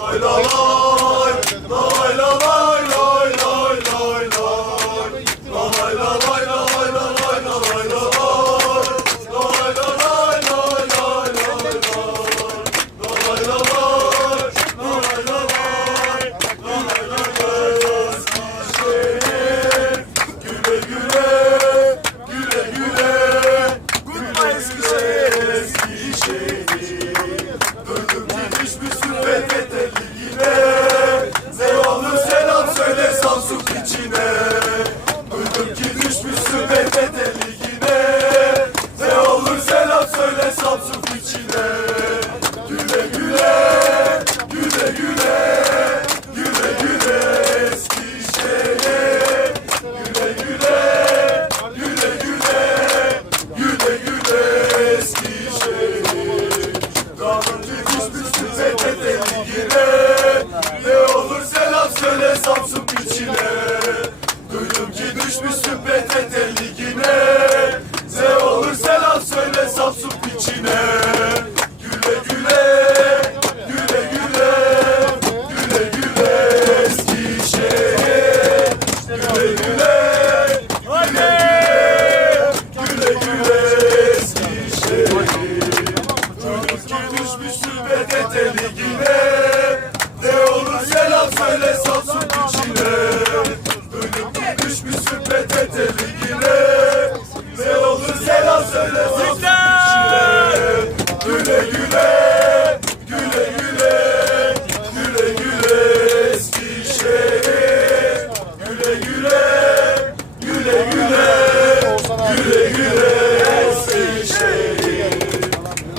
Lay Samsung içine. Duydum ki düşmüşsün BTT ligine Ne olur selam söyle Samsung düşmüşsün PTT ligine Z olur selam söyle Samsun içine Güle güle Güle güle Güle güle eski Güle güle Güle güle Güle güle eski şehre. Çocuk olur selam söyle Samsun